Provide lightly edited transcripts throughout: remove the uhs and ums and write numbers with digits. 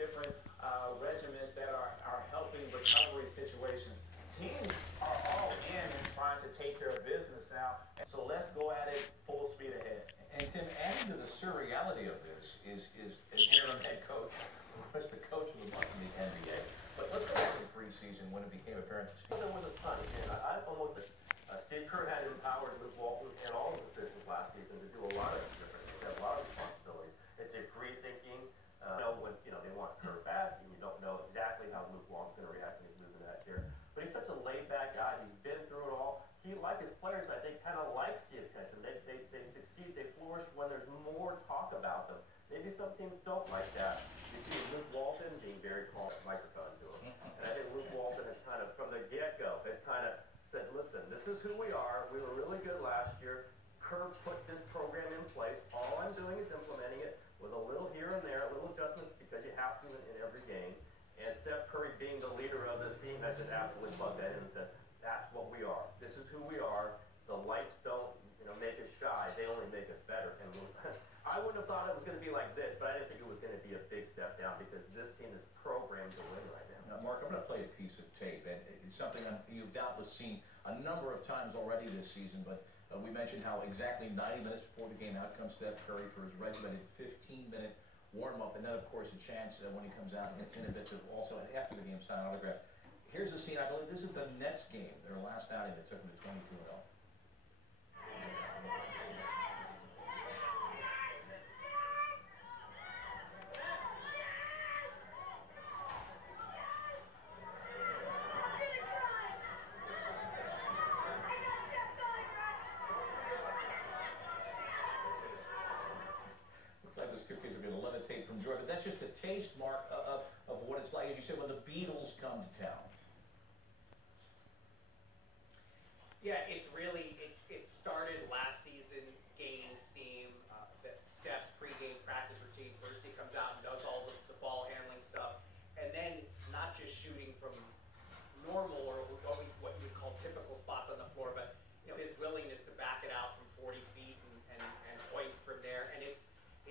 different regimens that are helping recovery situations. Teams are all in and trying to take care of business now, so let's go at it full speed ahead. And Tim, adding to the surreality of this is interim head coach, who was the coach of the month in the NBA. But let's go back to the preseason when it became apparent. There was a ton, and I almost Steve Kerr had empowered Luke Walton and all of his assistants last season to do a lot of different things, have a lot of responsibilities. It's a free thinking. When they want Kerr back, and you don't know exactly how Luke Walton's going to react when he's moving that here. But he's such a laid-back guy. He's been through it all. He, like his players, I think, kind of likes the attention. They succeed, they flourish when there's more talk about them. Maybe some teams don't like that. You see Luke Walton being very calm, microphone to him. And I think Luke Walton has kind of, from the get-go, has kind of said, listen, this is who we are. We were really good last year. Kerr put this program in place. All I'm doing is implementing it with a little here and there, little adjustments because you have to in every game. And Steph Curry being the leader of this team has just absolutely plugged that in and said, that's what we are. This is who we are. The lights don't, make us shy. They only make us better. And I wouldn't have thought it was going to be like this, but I didn't think it was going to be a big step down because this team is programmed to win right now. Now, Mark, I'm going to play a piece of tape, and it's something you've doubtless seen a number of times already this season, but we mentioned how exactly 90 minutes before the game, out comes Steph Curry for his regimented 15-minute warm-up, and then, of course, a chance when he comes out and in a bit to also, after the game, sign autographs. Here's the scene. I believe this is the Nets game, their last outing that took them to 22-0. From Jordan. That's just a taste, Mark, of what it's like, as you said, when the Beatles come to town. Yeah, it started last season, game steam, Steph's pregame practice routine. First he comes out and does all the ball handling stuff, and then not just shooting from normal or what you would call typical spots on the floor, but his willingness to back it out from 40 feet and hoist from there, and it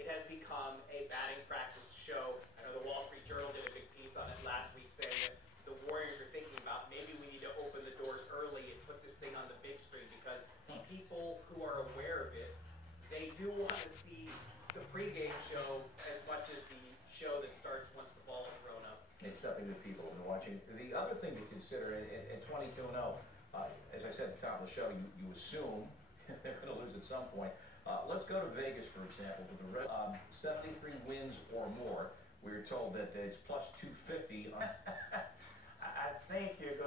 has become a batting practice show. I know the Wall Street Journal did a big piece on it last week saying that the Warriors are thinking about maybe we need to open the doors early and put this thing on the big screen because people who are aware of it, they do want to see the pregame show as much as the show that starts once the ball is thrown up. It's something that people have been watching. The other thing to consider at 22-0, as I said at the top of the show, you assume they're going to lose at some point. Let's go to Vegas, for example, with the 73 wins or more. We were told that it's plus 250. I think you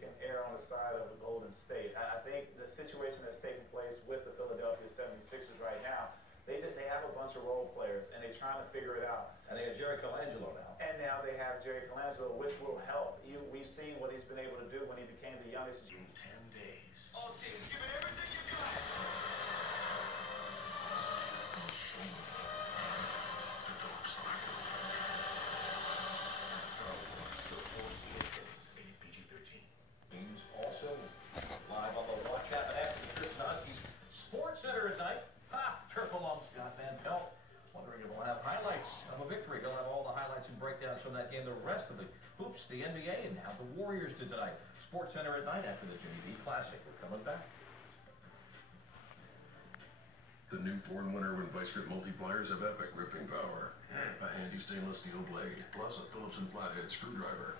can err on the side of the Golden State. I think the situation that's taking place with the Philadelphia 76ers right now, they have a bunch of role players and they're trying to figure it out. And they have Jerry Colangelo now. And now they have Jerry Colangelo, which will help. We've seen what he's been able to do when he became the youngest. In 10 days. All teams, give it everything you got. Also live on the Watch Happen after the Chris Noski's Sports Center at night. Turf alum Scott Van Pelt wondering if we'll have highlights of a victory. He'll have all the highlights and breakdowns from that game, the rest of the hoops, the NBA, and how the Warriors did tonight. Sports Center at night after the Jimmy V Classic. We're coming back. The new Ford Winter Wind Vice Grip multipliers have epic gripping power. A handy stainless steel blade, plus a Phillips and flathead screwdriver.